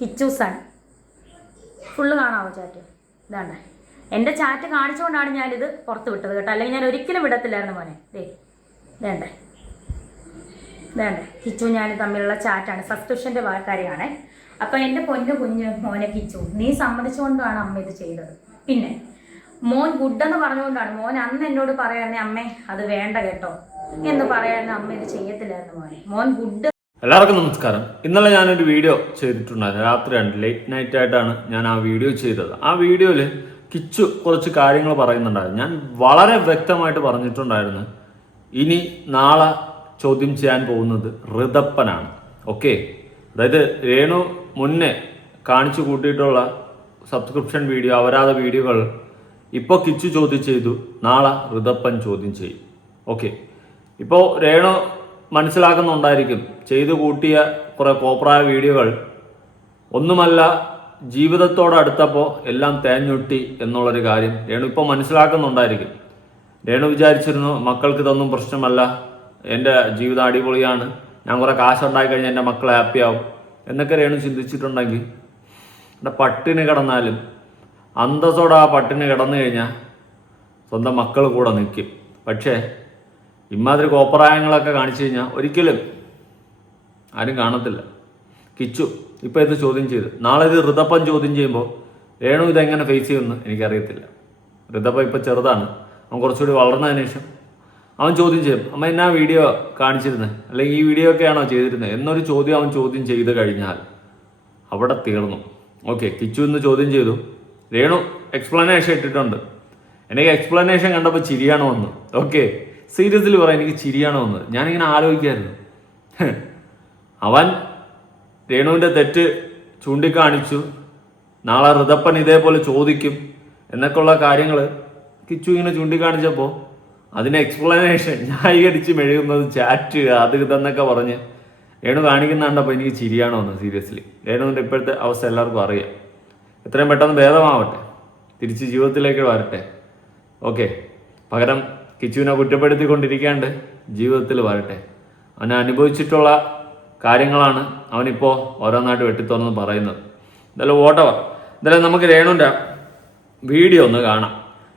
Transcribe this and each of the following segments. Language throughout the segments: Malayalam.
കിച്ചു സൺ ഫുള്ള് കാണാമോ ചാറ്റ്? ഇതാണ്ടേ എൻ്റെ ചാറ്റ് കാണിച്ചുകൊണ്ടാണ് ഞാനിത് പുറത്ത് വിട്ടത് കേട്ടോ, അല്ലെങ്കിൽ ഞാൻ ഒരിക്കലും വിടത്തില്ലായിരുന്നു മോനെ. വേണ്ടേ കിച്ചു ഞാൻ തമ്മിലുള്ള ചാറ്റാണ്, സബ്സ്ക്രിപ്ഷൻ്റെ കാര്യമാണ്. അപ്പം എൻ്റെ പൊന്നു കുഞ്ഞ് മോനെ കിച്ചു, നീ സമ്മതിച്ചുകൊണ്ടാണ് അമ്മ ഇത് ചെയ്തത്. പിന്നെ മോൻ ഗുഡെന്ന് പറഞ്ഞുകൊണ്ടാണ് മോൻ അന്ന് എന്നോട് പറയാന്നേ അമ്മേ അത് വേണ്ട കേട്ടോ എന്ന് പറയാന്ന് അമ്മ ഇത് ചെയ്യത്തില്ലായിരുന്നു മോനെ. മോൻ ഗുഡ്. എല്ലാവർക്കും നമസ്കാരം. ഇന്നലെ ഞാനൊരു വീഡിയോ ചെയ്തിട്ടുണ്ടായിരുന്നു, രാത്രി 2 ലേറ്റ് നൈറ്റ് ആയിട്ടാണ് ഞാൻ ആ വീഡിയോ ചെയ്തത്. ആ വീഡിയോയിൽ കിച്ചു കുറച്ച് കാര്യങ്ങൾ പറയുന്നുണ്ടായിരുന്നു. ഞാൻ വളരെ വ്യക്തമായിട്ട് പറഞ്ഞിട്ടുണ്ടായിരുന്നു, ഇനി നാളെ ചോദ്യം ചെയ്യാൻ പോകുന്നത് ഋതപ്പനാണ്. ഓക്കെ, അതായത് രേണു മുന്നേ കാണിച്ചു കൂട്ടിയിട്ടുള്ള സബ്സ്ക്രിപ്ഷൻ വീഡിയോ, അപരാധ വീഡിയോകൾ ഇപ്പോൾ കിച്ചു ചോദ്യം ചെയ്തു, നാളെ ഋതപ്പൻ ചോദ്യം ചെയ്യും. ഓക്കെ, ഇപ്പോൾ രേണു മനസ്സിലാക്കുന്നുണ്ടായിരിക്കും ചെയ്തു കൂട്ടിയ കുറേ കോപ്രായ വീഡിയോകൾ ഒന്നുമല്ല, ജീവിതത്തോടടുത്തപ്പോൾ എല്ലാം തേഞ്ഞൊട്ടി എന്നുള്ളൊരു കാര്യം രേണു ഇപ്പോൾ മനസ്സിലാക്കുന്നുണ്ടായിരിക്കും. രേണു വിചാരിച്ചിരുന്നു മക്കൾക്ക് ഇതൊന്നും പ്രശ്നമല്ല, എൻ്റെ ജീവിതം അടിപൊളിയാണ്, ഞാൻ കുറേ കാശുണ്ടായി കഴിഞ്ഞാൽ എൻ്റെ മക്കൾ ഹാപ്പിയാവും എന്നൊക്കെ രേണു ചിന്തിച്ചിട്ടുണ്ടെങ്കിൽ എൻ്റെ പട്ടിണി കിടന്നാലും അന്തസ്സോടെ ആ പട്ടിണി കിടന്നു കഴിഞ്ഞാൽ സ്വന്തം മക്കൾ കൂടെ നിൽക്കും. പക്ഷേ ഇമാതിരി കോപ്രായങ്ങളൊക്കെ കാണിച്ചു കഴിഞ്ഞാൽ ഒരിക്കലും ആരും കാണത്തില്ല. കിച്ചു ഇപ്പോൾ ഇത് ചോദ്യം ചെയ്ത്, നാളെ ഇത് ഋതപ്പൻ ചോദ്യം ചെയ്യുമ്പോൾ രേണു ഇതെങ്ങനെ ഫേസ് ചെയ്യുമെന്ന് എനിക്കറിയത്തില്ല. ഋതപ്പൻ ഇപ്പോൾ ചെറുതാണ്, അവൻ കുറച്ചുകൂടി വളർന്നതിന് ശേഷം അവൻ ചോദ്യം ചെയ്യും, അമ്മ എന്നാ വീഡിയോ കാണിച്ചിരുന്നത്, അല്ലെങ്കിൽ ഈ വീഡിയോ ഒക്കെയാണോ ചെയ്തിരുന്നത് എന്നൊരു ചോദ്യം അവൻ ചോദ്യം ചെയ്ത് കഴിഞ്ഞാൽ അവിടെ തീർന്നു. ഓക്കെ, കിച്ചു ഇന്ന് ചോദ്യം ചെയ്തു, രേണു എക്സ്പ്ലനേഷൻ ഇട്ടിട്ടുണ്ട്. എനിക്ക് എക്സ്പ്ലനേഷൻ കണ്ടപ്പോൾ ചിരിയാണോ വന്നു. ഓക്കെ, സീരിയസ്ലി പറയാം, എനിക്ക് ചിരിയാണോ വന്നത്. ഞാനിങ്ങനെ ആലോചിക്കായിരുന്നു, അവൻ രേണുവിൻ്റെ തെറ്റ് ചൂണ്ടിക്കാണിച്ചു, നാളെ ഋതപ്പൻ ഇതേപോലെ ചോദിക്കും എന്നൊക്കെയുള്ള കാര്യങ്ങൾ കിച്ചു ഇങ്ങനെ ചൂണ്ടിക്കാണിച്ചപ്പോൾ അതിന് എക്സ്പ്ലനേഷൻ ന്യായീകരിച്ച് മെഴുകുന്നത് ചാറ്റ് അത് ഇതെന്നൊക്കെ പറഞ്ഞ് രേണു കാണിക്കുന്ന കണ്ടപ്പോൾ എനിക്ക് ചിരിയാണോ വന്നത്. സീരിയസ്ലി രേണുവിൻ്റെ ഇപ്പോഴത്തെ അവസ്ഥ എല്ലാവർക്കും അറിയാം. എത്രയും പെട്ടെന്ന് ഭേദമാവട്ടെ, തിരിച്ച് ജീവിതത്തിലേക്ക് വരട്ടെ. ഓക്കെ, പകരം കിച്ചുവിനെ കുറ്റപ്പെടുത്തിക്കൊണ്ടിരിക്കാണ്ട് ജീവിതത്തിൽ വരട്ടെ. അവനെ അനുഭവിച്ചിട്ടുള്ള കാര്യങ്ങളാണ് അവനിപ്പോൾ ഓരോന്നായിട്ട് വെട്ടിത്തുറന്ന് പറയുന്നത്. എന്തായാലും വോട്ടവർ, എന്തായാലും നമുക്ക് രേണുവിൻ്റെ വീഡിയോ ഒന്ന് കാണാം.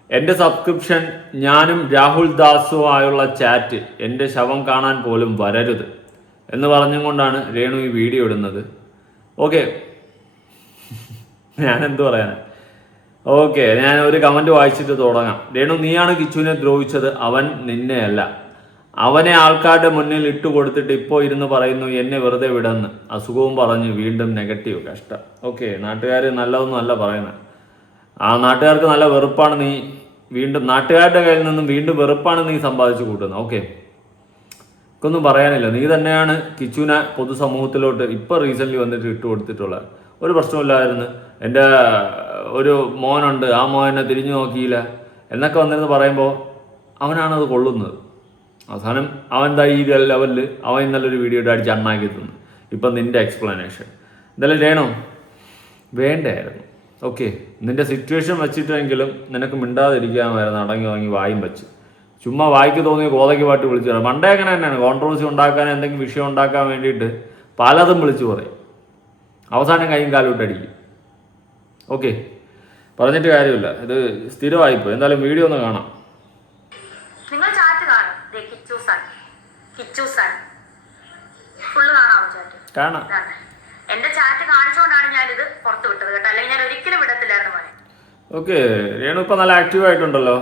എൻ്റെ സബ്സ്ക്രിപ്ഷൻ ഞാനും രാഹുൽ ദാസുമായുള്ള ചാറ്റ്, എൻ്റെ ശവം കാണാൻ പോലും വരരുത് എന്ന് പറഞ്ഞുകൊണ്ടാണ് രേണു ഈ വീഡിയോ ഇടുന്നത്. ഓക്കെ, ഞാൻ എന്തു പറയാനാ. ഓക്കെ, ഞാൻ ഒരു കമൻറ്റ് വായിച്ചിട്ട് തുടങ്ങാം. രേണു, നീയാണ് കിച്ചുവിനെ ദ്രോഹിച്ചത്, അവൻ നിന്നെയല്ല. അവനെ ആൾക്കാരുടെ മുന്നിൽ ഇട്ട് കൊടുത്തിട്ട് ഇപ്പോൾ ഇരുന്ന് പറയുന്നു എന്നെ വെറുതെ വിടെന്ന്. അസുഖവും പറഞ്ഞ് വീണ്ടും നെഗറ്റീവ്. കഷ്ടം. ഓക്കെ, നാട്ടുകാർ നല്ലതൊന്നും അല്ല പറയുന്നത്. ആ നാട്ടുകാർക്ക് നല്ല വെറുപ്പാണ് നീ വീണ്ടും, നാട്ടുകാരുടെ കയ്യിൽ നിന്നും വീണ്ടും വെറുപ്പാണ് നീ സമ്പാദിച്ചു കൂട്ടുന്നത്. ഓക്കെ, ഒന്നും പറയാനില്ല. നീ തന്നെയാണ് കിച്ചുവിനെ പൊതുസമൂഹത്തിലോട്ട് ഇപ്പോൾ റീസെൻ്റ്ലി വന്നിട്ട് ഇട്ട് കൊടുത്തിട്ടുള്ളത്. ഒരു പ്രശ്നമില്ലായിരുന്നു, എൻ്റെ ഒരു മോനുണ്ട്, ആ മോനെ തിരിഞ്ഞു നോക്കിയില്ല എന്നൊക്കെ വന്നിരുന്ന് പറയുമ്പോൾ അവനാണത് കൊള്ളുന്നത്. അവസാനം അവൻ എന്താ ഈ ലെവലിൽ അവൻ ഇന്നലൊരു വീഡിയോ അടിച്ച് അണ്ണാക്കി തന്നു. ഇപ്പം നിൻ്റെ എക്സ്പ്ലനേഷൻ എന്തായാലും രേണു വേണ്ടായിരുന്നു. ഓക്കെ, നിൻ്റെ സിറ്റുവേഷൻ വെച്ചിട്ടെങ്കിലും നിനക്ക് മിണ്ടാതിരിക്കാമായിരുന്നു, അടങ്ങി വാങ്ങി വായും വെച്ച്. ചുമ്മാ വായിക്ക് തോന്നിയ കോതയ്ക്ക് പാട്ട് വിളിച്ചു പറയും. പണ്ടേ അങ്ങനെ തന്നെയാണ്, കോൺട്രവേഴ്സി ഉണ്ടാക്കാൻ, എന്തെങ്കിലും വിഷയം ഉണ്ടാക്കാൻ വേണ്ടിയിട്ട് പലതും വിളിച്ചു പറയും, അവസാനം കൈയും കാലോട്ട് അടിക്കും. ഓക്കെ, പറഞ്ഞിട്ട് കാര്യമില്ല, ഇത് സ്ഥിരമായിപ്പോയി. എന്തായാലും വീഡിയോ ഒന്ന് കാണാം. നിങ്ങൾ ചാറ്റ് കാണും, കിച്ചു സൺ ഫുള്ള് കാണാമോ ചാറ്റ്? കാണാം. എൻ്റെ ചാറ്റ് കാണിച്ചുകൊണ്ടാണ് ഞാനിത് പുറത്ത് വിട്ടത് കേട്ടോ, അല്ലെങ്കിൽ ഞാൻ ഒരിക്കലും വിടത്തില്ലായിരുന്നു മോനെ. ഓക്കെ, രേണു ഇപ്പം നല്ല ആക്റ്റീവായിട്ടുണ്ടല്ലോ.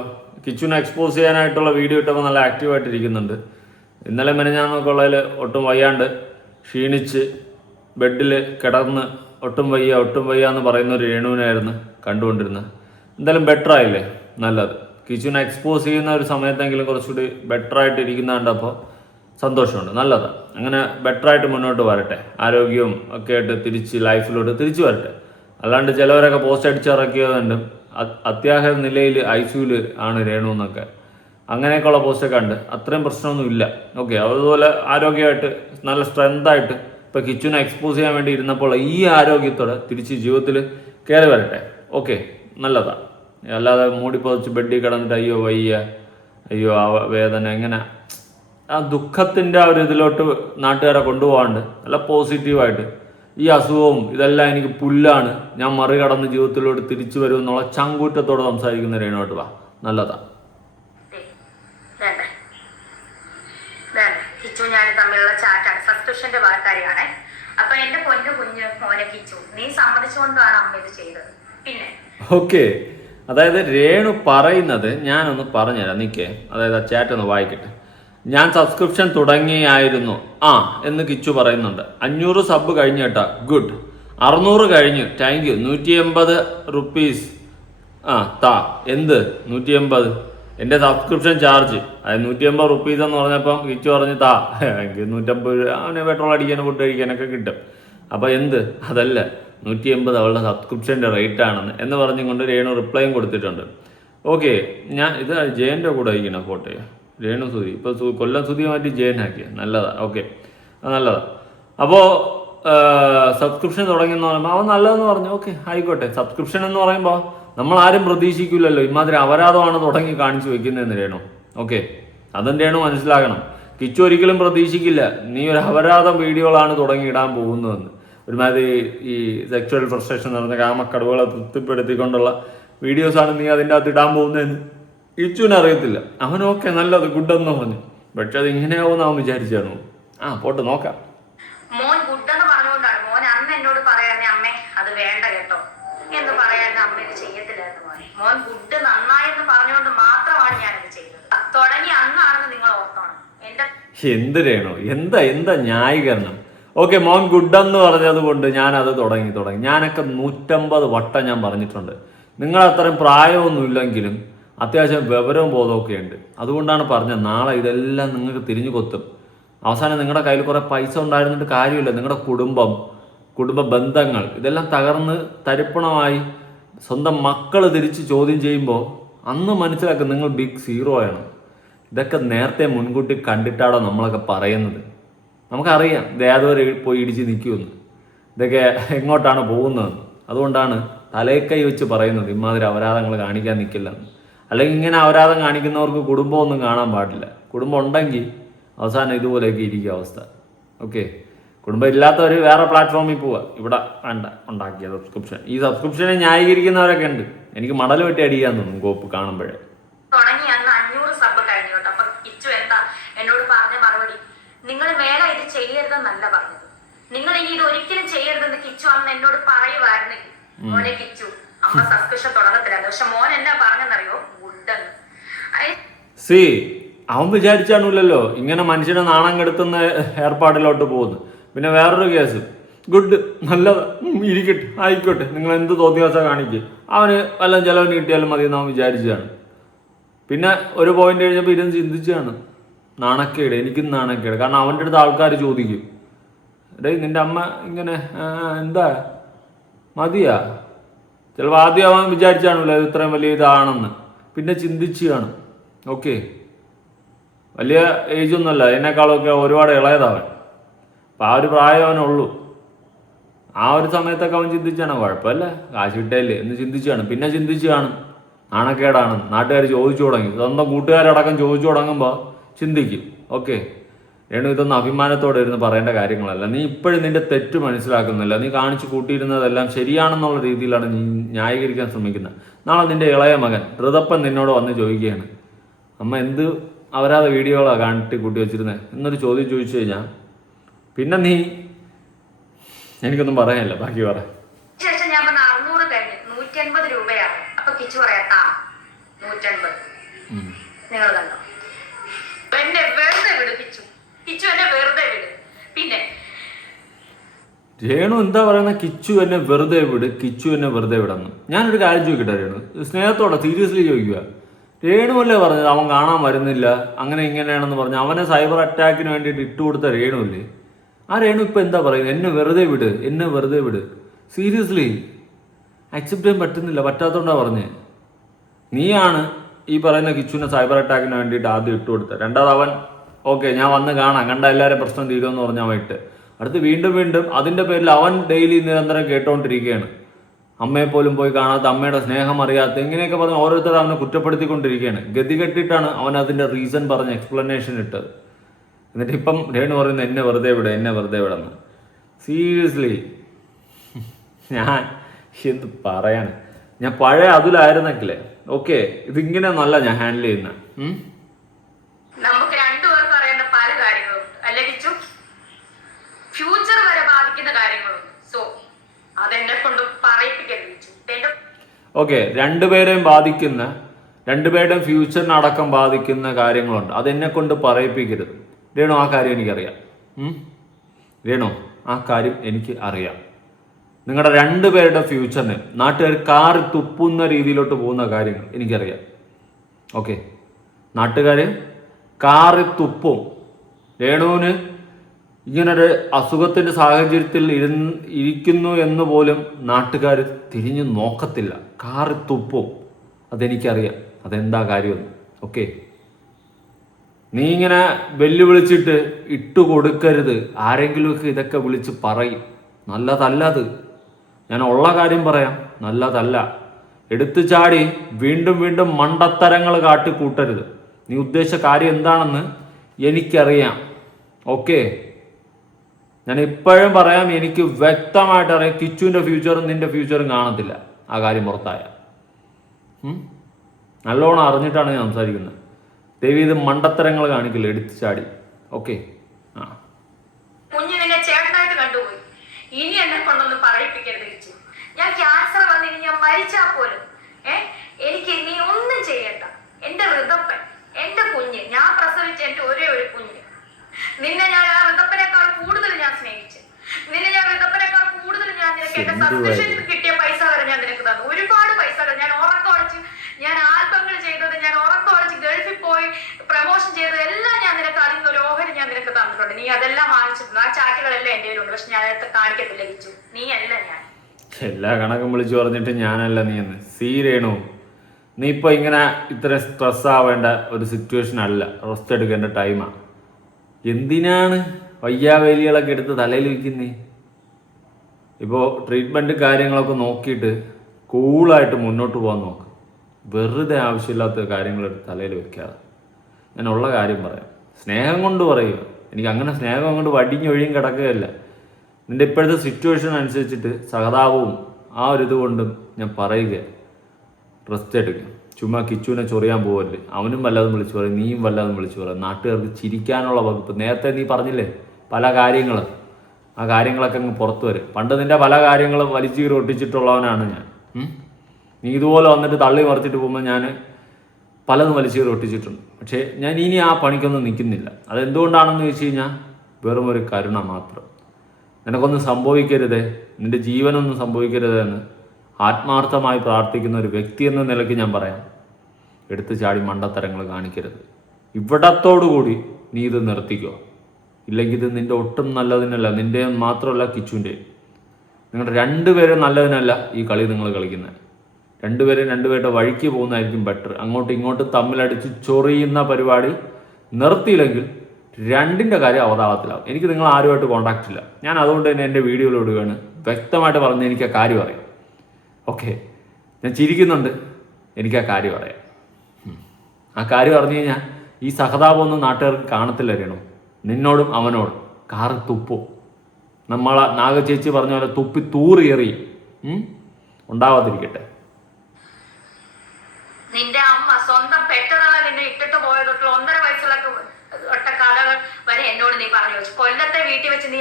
കിച്ചുവിനെ എക്സ്പോസ് ചെയ്യാനായിട്ടുള്ള വീഡിയോ ഇട്ടപ്പോൾ നല്ല ആക്റ്റീവായിട്ടിരിക്കുന്നുണ്ട്. ഇന്നലെ മെനഞ്ഞാന്നൊക്കെ ഉള്ളതിൽ ഒട്ടും വയ്യാണ്ട് ക്ഷീണിച്ച് ബെഡിൽ കിടന്ന് ഒട്ടും വയ്യ എന്ന് പറയുന്ന ഒരു രേണുവിനായിരുന്നു കണ്ടുകൊണ്ടിരുന്നത്. എന്തായാലും ബെറ്റർ ആയില്ലേ, നല്ലത്. കിച്ചുവിനെ എക്സ്പോസ് ചെയ്യുന്ന ഒരു സമയത്തെങ്കിലും കുറച്ചുകൂടി ബെറ്ററായിട്ട് ഇരിക്കുന്ന കണ്ടപ്പോൾ സന്തോഷമുണ്ട്, നല്ലതാണ്. അങ്ങനെ ബെറ്ററായിട്ട് മുന്നോട്ട് വരട്ടെ, ആരോഗ്യവും ഒക്കെ ആയിട്ട് തിരിച്ച് ലൈഫിലോട്ട് തിരിച്ചു വരട്ടെ. അല്ലാണ്ട് ചിലവരൊക്കെ പോസ്റ്റ് അടിച്ചിറക്കിയതുണ്ട് അത്യാഹിത നിലയിൽ ICUവിൽ ആണ് രേണു എന്നൊക്കെ, അങ്ങനെയൊക്കെയുള്ള പോസ്റ്റൊക്കെ ഉണ്ട്. അത്രയും പ്രശ്നമൊന്നും ഇല്ല. ഓക്കെ, അതുപോലെ ആരോഗ്യമായിട്ട് നല്ല സ്ട്രെങ്തായിട്ട് ഇപ്പോൾ കിച്ചുവിനെ എക്സ്പോസ് ചെയ്യാൻ വേണ്ടി ഇരുന്നപ്പോൾ ഈ ആരോഗ്യത്തോടെ തിരിച്ച് ജീവിതത്തിൽ കയറി വരട്ടെ. ഓക്കെ, നല്ലതാണ്. അല്ലാതെ മൂടിപ്പൊതിച്ച് ബെഡിൽ കിടന്നിട്ട് അയ്യോ വയ്യ, അയ്യോ ആ വേദന, എങ്ങനെ ആ ദുഃഖത്തിൻ്റെ ആ ഒരു ഇതിലോട്ട് നാട്ടുകാരെ കൊണ്ടുപോകാണ്ട് നല്ല പോസിറ്റീവായിട്ട് ഈ അസുഖവും ഇതെല്ലാം എനിക്ക് പുല്ലാണ്, ഞാൻ മറികടന്ന് ജീവിതത്തിലോട്ട് തിരിച്ചു വരും എന്നുള്ള ചങ്കൂറ്റത്തോടെ സംസാരിക്കുന്ന രേണുവായിട്ട് വാ, നല്ലതാ. കിച്ചു ഞാൻ തമ്മിലുള്ള ചാറ്റാണ്, സബ്സ്ക്രിപ്ഷന്റെ കാര്യമാണ്. അപ്പൊ എന്റെ പൊന്നു കുഞ്ഞു മോനെ കിച്ചു, നീ സമ്മതിച്ചുകൊണ്ടാണ് അമ്മ ഇത് ചെയ്തത്. പിന്നെ ഓക്കെ, അതായത് രേണു പറയുന്നത് ഞാനൊന്ന് പറഞ്ഞുതരാം, നിൽക്കേ. അതായത് ആ ചാറ്റ് ഒന്ന് വായിക്കട്ടെ. ഞാൻ സബ്സ്ക്രിപ്ഷൻ തുടങ്ങിയായിരുന്നു എന്ന് കിച്ചു പറയുന്നുണ്ട്. 500 സബ് കഴിഞ്ഞ് കേട്ടാ, ഗുഡ്. 600 കഴിഞ്ഞു, താങ്ക് യു. 180 റുപ്പീസ് താ. എന്ത് 180? എൻ്റെ സബ്സ്ക്രിപ്ഷൻ ചാർജ്. അതായത് 180 റുപ്പീസ് എന്ന് പറഞ്ഞപ്പം കിച്ചു പറഞ്ഞ് താ, എനിക്ക് 150 അവന് പെട്രോൾ അടിക്കാനും ഫുഡ് കഴിക്കാനൊക്കെ കിട്ടും. അപ്പം എന്ത്, അതല്ല 180 അവളുടെ സബ്സ്ക്രിപ്ഷൻ്റെ റേറ്റ് ആണെന്ന് എന്ന് പറഞ്ഞുകൊണ്ട് രേണു റിപ്ലൈയും കൊടുത്തിട്ടുണ്ട്. ഓക്കെ, ഞാൻ ഇത് ജയൻ്റെ കൂടെ അയക്കണം ഫോട്ടോ. രേണു സുധി ഇപ്പോൾ കൊല്ലം സുധി മാറ്റി ജയനാക്കിയ, നല്ലതാ. ഓക്കെ, നല്ലതാ. അപ്പോൾ സബ്സ്ക്രിപ്ഷൻ തുടങ്ങിയെന്ന് പറയുമ്പോൾ അവൻ നല്ലതെന്ന് പറഞ്ഞു. ഓക്കെ, ആയിക്കോട്ടെ. സബ്സ്ക്രിപ്ഷൻ എന്ന് പറയുമ്പോൾ നമ്മൾ ആരും പ്രതീക്ഷിക്കില്ലല്ലോ ഇമാതിരി അപരാധമാണ് തുടങ്ങി കാണിച്ചു വെക്കുന്നതെന്ന് രേണു. ഓക്കെ, അതും രേണു മനസ്സിലാക്കണം. കിച്ചു ഒരിക്കലും പ്രതീക്ഷിക്കില്ല നീ ഒരു അപരാധം വീഡിയോകളാണ് തുടങ്ങിയിടാൻ പോകുന്നതെന്ന്. ഒരുമാതിരി ഈ സെക്ച്വൽ ഫ്രസ്ട്രേഷൻ നടന്ന കാമക്കടവുകളെ തൃപ്തിപ്പെടുത്തിക്കൊണ്ടുള്ള വീഡിയോസാണ് നീ അതിൻ്റെ അകത്ത് ഇടാൻ പോകുന്നതെന്ന് കിച്ചുവിന് അറിയത്തില്ല. അവനോക്കെ നല്ലത്, ഗുഡെന്ന് പറഞ്ഞു. പക്ഷെ അത് ഇങ്ങനെയാവുമെന്ന് അവൻ വിചാരിച്ചാണോ? പോട്ട് നോക്കാം. മോൻ ഗുഡെന്ന് പറഞ്ഞുകൊണ്ടാണ് മോൻ അന്ന് എന്നോട് പറയാനേ അമ്മേ അത് വേണ്ട കേട്ടോ എന്ന് പറയാൻ അമ്മ ഇത് ചെയ്യത്തില്ലായിരുന്നു. മോൻ ഗുഡ് നന്നായെന്ന് പറഞ്ഞുകൊണ്ട് മാത്രമാണ് ഞാനത് ചെയ്തത്. തുടങ്ങി അന്നാണെന്ന് നിങ്ങൾ ഓർത്തോണം. എന്ത് രേണു, എന്താ ന്യായീകരണം? ഓക്കെ, മോൻ ഗുഡെന്ന് പറഞ്ഞത് കൊണ്ട് ഞാനത് തുടങ്ങി. ഞാനൊക്കെ 150 വട്ടം ഞാൻ പറഞ്ഞിട്ടുണ്ട്. നിങ്ങളത്രയും പ്രായമൊന്നുമില്ലെങ്കിലും അത്യാവശ്യം വിവരവും ബോധമൊക്കെ ഉണ്ട്. അതുകൊണ്ടാണ് പറഞ്ഞത് നാളെ ഇതെല്ലാം നിങ്ങൾക്ക് തിരിഞ്ഞു കൊത്തും. അവസാനം നിങ്ങളുടെ കയ്യിൽ കുറേ പൈസ ഉണ്ടായിരുന്നിട്ട് കാര്യമില്ല. നിങ്ങളുടെ കുടുംബ ബന്ധങ്ങൾ ഇതെല്ലാം തകർന്ന് തരിപ്പണമായി സ്വന്തം മക്കൾ തിരിച്ച് ചോദ്യം ചെയ്യുമ്പോൾ അന്ന് മനസ്സിലാക്കും നിങ്ങൾ ബിഗ് സീറോ ആണ്. ഇതൊക്കെ നേരത്തെ മുൻകൂട്ടി കണ്ടിട്ടാണോ നമ്മളൊക്കെ പറയുന്നത്? നമുക്കറിയാം ഇത് ഏതൊരു പോയി ഇടിച്ച് നിൽക്കുമെന്ന്, ഇതൊക്കെ എങ്ങോട്ടാണ് പോകുന്നതെന്ന്. അതുകൊണ്ടാണ് തലയിൽ കൈ വെച്ച് പറയുന്നത് ഇമാതിരി അപരാധങ്ങൾ കാണിക്കാൻ നിൽക്കില്ലെന്ന്. അല്ലെങ്കിൽ ഇങ്ങനെ അപരാധം കാണിക്കുന്നവർക്ക് കുടുംബമൊന്നും കാണാൻ പാടില്ല. കുടുംബം ഉണ്ടെങ്കിൽ അവസാനം ഇതുപോലെയൊക്കെ ഇരിക്കുക അവസ്ഥ. ഓക്കെ, കുടുംബം ഇല്ലാത്തവർ വേറെ പ്ലാറ്റ്ഫോമിൽ പോവുക. ഇവിടെ വേണ്ട ഉണ്ടാക്കിയ സബ്സ്ക്രിപ്ഷൻ. ഈ സബ്സ്ക്രിപ്ഷനെ ന്യായീകരിക്കുന്നവരൊക്കെ ഉണ്ട്. എനിക്ക് മടൽ വെട്ടി അടിക്കാൻ തോന്നും കോപ്പ് കാണുമ്പോഴേ. തുടങ്ങി അന്ന് 500 സബ് കഴിഞ്ഞു കേട്ടോ. അപ്പൊ കിച്ചു എന്താ എന്നോട് പറഞ്ഞ മറുപടി, നിങ്ങൾ മേലെ ഇത് ചെയ്യരുതെന്നല്ല പറഞ്ഞത്, നിങ്ങൾ ഇനി ഇത് ഒരിക്കലും ചെയ്യരുതെന്ന് കിച്ചു അന്ന് എന്നോട് പറയുവായിരുന്നെങ്കിൽ മോനെ കിച്ചു അമ്മ സബ്സ്ക്രിപ്ഷൻ തുടങ്ങത്തില്ലായിരുന്നു. പക്ഷെ മോൻ എന്നാ പറഞ്ഞെന്നറിയോ, ഗുഡെന്ന്. അവൻ വിചാരിച്ചാണില്ലല്ലോ ഇങ്ങനെ മനുഷ്യനെ നാണം കെടുത്തുന്ന ഏർപ്പാടിലോട്ട് പോകുന്നു. പിന്നെ വേറൊരു കേസ്, ഗുഡ് നല്ലതാ, ഇരിക്കട്ടെ, ആയിക്കോട്ടെ, നിങ്ങൾ എന്ത് തോന്നിയാസം കാണിക്കുക, അവന് വല്ലതും ചിലവന് കിട്ടിയാലും മതി എന്ന് അവൻ വിചാരിച്ചതാണ്. പിന്നെ ഒരു പോയിന്റ് കഴിഞ്ഞപ്പോൾ ഇരുന്ന് ചിന്തിച്ചാണ്, നാണക്കേട്, എനിക്കും നാണക്കേട്. കാരണം അവൻ്റെ അടുത്ത് ആൾക്കാർ ചോദിക്കും, എടേ നിന്റെ അമ്മ ഇങ്ങനെ എന്താ മതിയാ? ചിലപ്പോൾ ആദ്യം അവൻ വിചാരിച്ചാണല്ലോ ഇത് ഇത്രയും വലിയ ഇതാണെന്ന്. പിന്നെ ചിന്തിച്ച് കാണും. ഓക്കെ, വലിയ ഏജൊന്നുമല്ല, എന്നെക്കാളൊക്കെ ഒരുപാട് ഇളയതാവൻ. അപ്പം ആ ഒരു പ്രായം അവനുള്ളൂ. ആ ഒരു സമയത്തൊക്കെ അവൻ ചിന്തിച്ചാണ് കുഴപ്പമില്ല, കാശ് കിട്ടേലേ എന്ന് ചിന്തിച്ചാണ്. പിന്നെ ചിന്തിച്ച് കാണും നാണക്കേടാണ്, നാട്ടുകാർ ചോദിച്ചു തുടങ്ങി, സ്വന്തം കൂട്ടുകാരടക്കം ചോദിച്ചു തുടങ്ങുമ്പോൾ ചിന്തിക്കും. ഓക്കെ, രേണു ഇതൊന്നും അഭിമാനത്തോടെ ഇരുന്ന് പറയേണ്ട കാര്യങ്ങളല്ല. നീ ഇപ്പോഴും നിന്റെ തെറ്റ് മനസ്സിലാക്കുന്നില്ല. നീ കാണിച്ചു കൂട്ടിയിരുന്നതെല്ലാം ശരിയാണെന്നുള്ള രീതിയിലാണ് നീ ന്യായീകരിക്കാൻ ശ്രമിക്കുന്നത്. നാളെ നിന്റെ ഇളയ മകൻ ഋതപ്പൻ നിന്നോട് വന്ന് ചോദിക്കുകയാണ്, അമ്മ എന്ത് അവരാതെ വീഡിയോകളാണ് കാണിട്ട് കൂട്ടി വെച്ചിരുന്നത് എന്നൊരു ചോദ്യം ചോദിച്ചു കഴിഞ്ഞാൽ പിന്നെ നീ, എനിക്കൊന്നും പറയാനില്ല, ബാക്കി പറ. ശേഷം ഞാൻ പറഞ്ഞ 600 കഴിഞ്ഞ് 180 രൂപയാണ്. അപ്പൊ കിച്ചു പറയാ 180 നിങ്ങൾ കണ്ടോ, എന്നെ വെറുതെ വിട് കിച്ചു, കിച്ചു എന്നെ വെറുതെ വിട്. പിന്നെ രേണു എന്താ പറയുന്ന, കിച്ചു എന്നെ വെറുതെ വിട്, കിച്ചു എന്നെ വെറുതെ വിടണം. ഞാനൊരു കാര്യം ചോദിക്കട്ടെ രേണു, സ്നേഹത്തോടെ സീരിയസ്ലി ചോദിക്കുക. രേണുവല്ലേ പറഞ്ഞത് അവൻ കാണാൻ വരുന്നില്ല അങ്ങനെ ഇങ്ങനെയാണെന്ന് പറഞ്ഞ് അവനെ സൈബർ അറ്റാക്കിന് വേണ്ടിയിട്ട് ഇട്ടുകൊടുത്ത രേണുവല്ലേ? ആ രേണു ഇപ്പം എന്താ പറയുന്നത്, എന്നെ വെറുതെ വിട്, എന്നെ വെറുതെ വിട്. സീരിയസ്ലി അക്സെപ്റ്റ് ചെയ്യാൻ പറ്റുന്നില്ല, പറ്റാത്തോണ്ടാ പറഞ്ഞേ. നീയാണ് ഈ പറയുന്ന കിച്ചുവിനെ സൈബർ അറ്റാക്കിന് വേണ്ടിയിട്ട് ആദ്യം ഇട്ടുകൊടുത്തത്. രണ്ടാമത് അവൻ ഓക്കെ ഞാൻ വന്ന് കാണാം, കണ്ട എല്ലാവരും പ്രശ്നം തീരുമെന്ന് പറഞ്ഞാൽ അവൻ ഇട്ട്. അടുത്ത് വീണ്ടും അതിൻ്റെ പേരിൽ അവൻ ഡെയിലി നിരന്തരം കേട്ടോണ്ടിരിക്കുകയാണ്. അമ്മയെ പോലും പോയി കാണാത്ത, അമ്മയുടെ സ്നേഹം അറിയാത്ത, ഇങ്ങനെയൊക്കെ പറഞ്ഞ് ഓരോരുത്തരും അവനെ കുറ്റപ്പെടുത്തിക്കൊണ്ടിരിക്കുകയാണ്. ഗതി കെട്ടിയിട്ടാണ് അവൻ അതിൻ്റെ റീസൺ പറഞ്ഞ് എക്സ്പ്ലനേഷൻ ഇട്ടത്. എന്നിട്ട് ഇപ്പം രേണു പറയുന്നത് എന്നെ വെറുതെ വിടുക, എന്നെ വെറുതെ വിടുന്നു. സീരിയസ്ലി ഞാൻ എന്ത് പറയാണ്, ഞാൻ പഴയ അതിലായിരുന്നെങ്കിലേ ഓക്കെ ഇതിങ്ങനെയൊന്നല്ല ഞാൻ ഹാൻഡിൽ ചെയ്യുന്ന. നമുക്ക് രണ്ടുപേർക്ക് അറിയുന്ന പല കാര്യങ്ങളും അല്ലെ കിച്ചു, ഫ്യൂച്ചർ വരെ ബാധിക്കുന്ന കാര്യങ്ങളുണ്ട്. സോ അതെന്നെ കൊണ്ട് പറയിപ്പിക്കരുത് കിച്ചു. ഓക്കെ, രണ്ടുപേരുടെയും ഫ്യൂച്ചറിനടക്കം ബാധിക്കുന്ന കാര്യങ്ങളുണ്ട്, അതെന്നെ കൊണ്ട് പറയിപ്പിക്കരുത് രേണു. ആ കാര്യം എനിക്കറിയാം. രേണു, ആ കാര്യം എനിക്ക് അറിയാം. നിങ്ങളുടെ രണ്ടുപേരുടെ ഫ്യൂച്ചറിന് നാട്ടുകാർ കാറി തുപ്പുന്ന രീതിയിലോട്ട് പോകുന്ന കാര്യങ്ങൾ എനിക്കറിയാം. ഓക്കെ, നാട്ടുകാർ കാറി തുപ്പും. രേണുവിന് ഇങ്ങനൊരു അസുഖത്തിൻ്റെ സാഹചര്യത്തിൽ ഇരിക്കുന്നു എന്ന് പോലും നാട്ടുകാർ തിരിഞ്ഞു നോക്കത്തില്ല. കാറി തുപ്പും, അതെനിക്കറിയാം. അതെന്താ കാര്യമെന്ന്. ഓക്കെ, നീ ഇങ്ങനെ വെല്ലുവിളിച്ചിട്ട് ഇട്ടു കൊടുക്കരുത്. ആരെങ്കിലുമൊക്കെ ഇതൊക്കെ വിളിച്ച് പറയും. നല്ലതല്ല അത്. ഞാൻ ഉള്ള കാര്യം പറയാം, നല്ലതല്ല. എടുത്തു ചാടി വീണ്ടും വീണ്ടും മണ്ടത്തരങ്ങൾ കാട്ടിക്കൂട്ടരുത്. നീ ഉദ്ദേശിച്ച കാര്യം എന്താണെന്ന് എനിക്കറിയാം. ഓക്കെ, ഞാൻ ഇപ്പോഴും പറയാം, എനിക്ക് വ്യക്തമായിട്ട് അറിയാം കിച്ചുവിൻ്റെ ഫ്യൂച്ചറും നിന്റെ ഫ്യൂച്ചറും കാണത്തില്ല. ആ കാര്യം പുറത്തായ നല്ലോണം അറിഞ്ഞിട്ടാണ് ഞാൻ സംസാരിക്കുന്നത്. ദേവി ഇത് മണ്ടത്തരങ്ങൾ കാണിക്കില്ല എടുത്തു ചാടി. ഓക്കെ, ആ കുഞ്ഞിനെ ചേട്ടനായിട്ട് കണ്ടുപോയി. ഇനി എന്നെ കൊണ്ടൊന്നും പറയിപ്പിക്കരുത് കിച്ചു. ഞാൻ ക്യാൻസർ വന്നിനി ഞാൻ മരിച്ചാൽ പോലും എനിക്ക് നീ ഒന്നും ചെയ്യണ്ട. എന്റെ ഋതപ്പൻ, എന്റെ കുഞ്ഞ്, ഞാൻ പ്രസവിച്ച എന്റെ ഒരേ ഒരു കുഞ്ഞ്. നിന്നെ ഞാൻ ആ ഋതപ്പനേക്കാൾ കൂടുതൽ ഞാൻ സ്നേഹിച്ചു. നിന്നെ ഞാൻ ഋതപ്പനേക്കാൾ കൂടുതൽ ഞാൻ നിനക്ക് എന്റെ സബ്സ്ക്രിപ്ഷനിൽ കിട്ടിയ പൈസ വരെ ഞാൻ നിനക്ക് തന്നു. ഒരുപാട് പൈസകൾ ഞാൻ ഉറക്കമൊളിച്ച്, ഞാൻ ആൽബങ്ങൾ ചെയ്തത്, ഞാൻ ഉറക്കമൊളിച്ച് ഗൾഫിൽ പോയി പ്രമോഷൻ ചെയ്തത് എല്ലാം ഞാൻ നിനക്ക് അതിൽ നിന്ന് ഒരു ഓഹരി ഞാൻ നിനക്ക് തന്നിട്ടുണ്ട്. നീ അതെല്ലാം വാങ്ങിച്ചിട്ടുണ്ട്. ആ ചാറ്റുകളെല്ലാം എൻ്റെ കയ്യിലുണ്ട്. പക്ഷെ ഞാൻ അതൊക്കെ കാണിക്കത്തില്ല കിച്ചു. നീ അല്ല ഞാൻ. എല്ലാ കണക്കും വിളിച്ചു പറഞ്ഞിട്ട് ഞാനല്ല നീ എന്ന്. രേണു, നീ ഇപ്പോൾ ഇങ്ങനെ ഇത്ര സ്ട്രെസ് ആവേണ്ട ഒരു സിറ്റുവേഷൻ അല്ല. റെസ്റ്റ് എടുക്കേണ്ട ടൈമാണ്. എന്തിനാണ് വയ്യാവേലികളൊക്കെ എടുത്ത് തലയിൽ വയ്ക്കുന്നേ? ഇപ്പോൾ ട്രീറ്റ്മെൻറ്റ് കാര്യങ്ങളൊക്കെ നോക്കിയിട്ട് കൂളായിട്ട് മുന്നോട്ട് പോകാൻ നോക്ക്. വെറുതെ ആവശ്യമില്ലാത്ത കാര്യങ്ങളെടുത്ത് തലയിൽ വെക്കാതെ. ഞാൻ ഉള്ള കാര്യം പറയാം, സ്നേഹം കൊണ്ട് പറയുക. എനിക്ക് അങ്ങനെ സ്നേഹം കൊണ്ട് വടിഞ്ഞൊഴിയും കിടക്കുകയല്ല. നിൻ്റെ ഇപ്പോഴത്തെ സിറ്റുവേഷൻ അനുസരിച്ചിട്ട് സഹതാപവും ആ ഒരു ഇതുകൊണ്ടും ഞാൻ പറയുക, റെസ്റ്റ് എടുക്കുക. ചുമ്മാ കിച്ചുവിനെ ചൊറിയാൻ പോവല്ലേ. അവനും വല്ലതും വിളിച്ചു പറയും, നീയും വല്ലതും വിളിച്ചു പറയും. നാട്ടുകാർക്ക് ചിരിക്കാനുള്ള വകുപ്പ്. നേരത്തെ നീ പറഞ്ഞില്ലേ പല കാര്യങ്ങൾ, ആ കാര്യങ്ങളൊക്കെ അങ്ങ് പുറത്തു വരും. പണ്ട് നിൻ്റെ പല കാര്യങ്ങളും വലിച്ചീറി ഒട്ടിച്ചിട്ടുള്ളവനാണ് ഞാൻ. നീ ഇതുപോലെ വന്നിട്ട് തള്ളി മറിച്ചിട്ട് പോകുമ്പോൾ ഞാൻ പലതും വലിച്ചീറി ഒട്ടിച്ചിട്ടുണ്ട്. പക്ഷേ ഞാൻ ഇനി ആ പണിക്കൊന്നും നിൽക്കുന്നില്ല. അതെന്തുകൊണ്ടാണെന്ന് ചോദിച്ചു കഴിഞ്ഞാൽ വെറും ഒരു കരുണ മാത്രം. നിനക്കൊന്നും സംഭവിക്കരുതേ, നിൻ്റെ ജീവനൊന്നും സംഭവിക്കരുതേ എന്ന് ആത്മാർത്ഥമായി പ്രാർത്ഥിക്കുന്ന ഒരു വ്യക്തി എന്ന നിലയ്ക്ക് ഞാൻ പറയാം, എടുത്തു ചാടി മണ്ടത്തരങ്ങൾ കാണിക്കരുത്. ഇവിടത്തോടുകൂടി നീ ഇത് നിർത്തിക്കോ. ഇല്ലെങ്കിൽ ഇത് നിൻ്റെ ഒട്ടും നല്ലതിനല്ല, നിൻ്റെ മാത്രമല്ല കിച്ചുവിൻ്റെ. നിങ്ങളുടെ രണ്ടുപേരും നല്ലതിനല്ല ഈ കളി നിങ്ങൾ കളിക്കുന്നത്. രണ്ടുപേരുടെ വഴിക്ക് പോകുന്നതായിരിക്കും ബെറ്റർ. അങ്ങോട്ടും ഇങ്ങോട്ടും തമ്മിലടിച്ച് ചൊറിയുന്ന പരിപാടി നിർത്തിയില്ലെങ്കിൽ രണ്ടിൻ്റെ കാര്യം അവതാളത്തിലാവും. എനിക്ക് നിങ്ങൾ ആരുമായിട്ട് കോൺടാക്റ്റ് ഇല്ല. ഞാൻ അതുകൊണ്ട് തന്നെ എൻ്റെ വീഡിയോയിലിടുകയാണ്. വ്യക്തമായിട്ട് പറഞ്ഞ് എനിക്ക് ആ കാര്യം അറിയാം. ഓക്കെ, ഞാൻ ചിരിക്കുന്നുണ്ട്, എനിക്ക് ആ കാര്യം അറിയാം. ആ കാര്യം അറിഞ്ഞു കഴിഞ്ഞാൽ ഈ സഹതാപമൊന്നും നാട്ടുകാർക്ക് കാണത്തില്ല. രേണു, നിന്നോടും അവനോടും കാറ് തുപ്പും. നമ്മളെ നാഗചേച്ചി പറഞ്ഞ പോലെ തുപ്പി തൂറിയെറിയും. ഉണ്ടാവാതിരിക്കട്ടെ. നിന്റെ അമ്മ സ്വന്തം പെറ്റതള്ള നിന്നെ ഇട്ടിട്ട് പോയതൊട്ടുള്ള 1.5 വയസ്സുള്ള ഒട്ട കഥകൾ വരെ എന്നോട് നീ പറഞ്ഞു വെച്ചു. കൊല്ലത്തെ വീട്ടിൽ വെച്ച് നീ